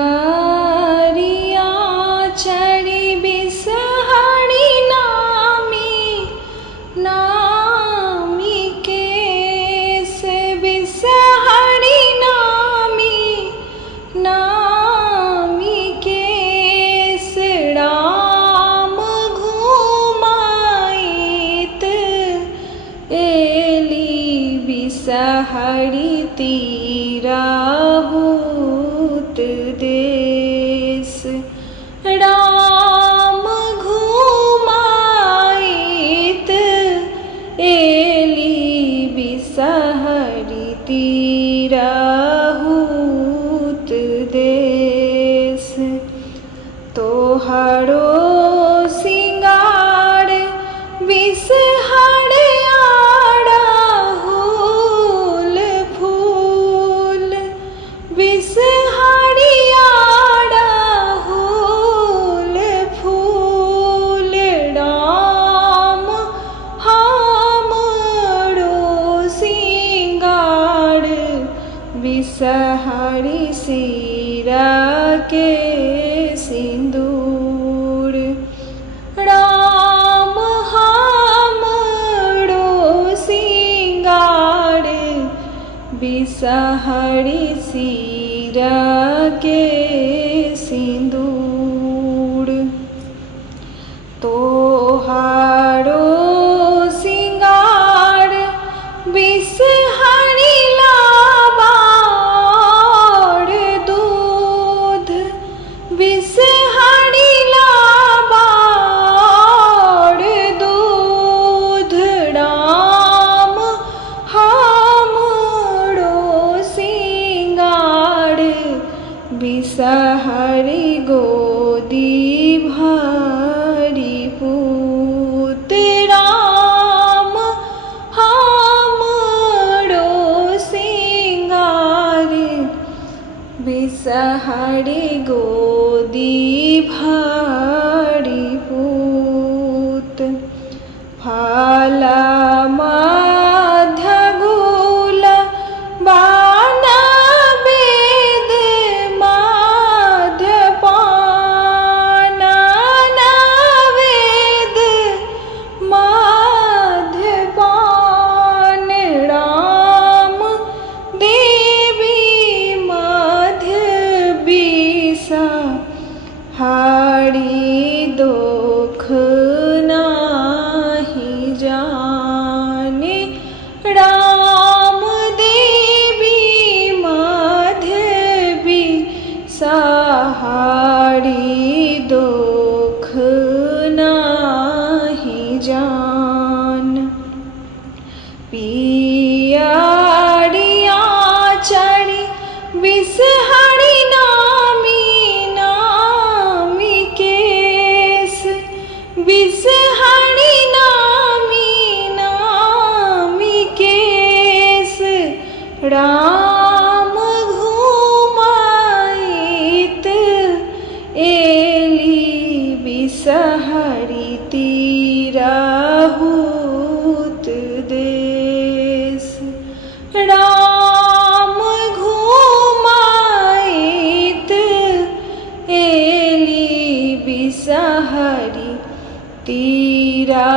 पियरिया चढ़ी बिसहरी नामी केस बिसहरी नामी केस राम घुमाइत एली बिसहरी तीराहूत देश राम घुमाइत एली बिसहरी तीराहूत देश तोहरो सिंगार बिसहर आड़हुल फूल बिसहरी आड़हुल फूल राम हमरो सिंगार बिसहरी सिरा के सिंदूर राम हमरो सिंगार बिसहरी सिरा के सिंदूर तोहारो सिंगार बिसहरी लाबार दूध बिसहरी लाबार दूध राम हमरो सिंगार बिसहरी गोदी भरी पूत राम हमरो सिंगार बिसहरी गोदी भरी पूत फला मध्यगुल बाण वेद मध्यपान वेद मध्यपान राम देवी मध्य बिसा हरि दुख नाही जाने राम देवी मध्य बिसा हरि दुख नाही जान पियरिया चढ़ी बिसहरी नामी केस बिसहरी नामी केस राम घुमाइत एली बिसहरी तीराहूत देश राम घुमाइत एली बिसहरी तीरा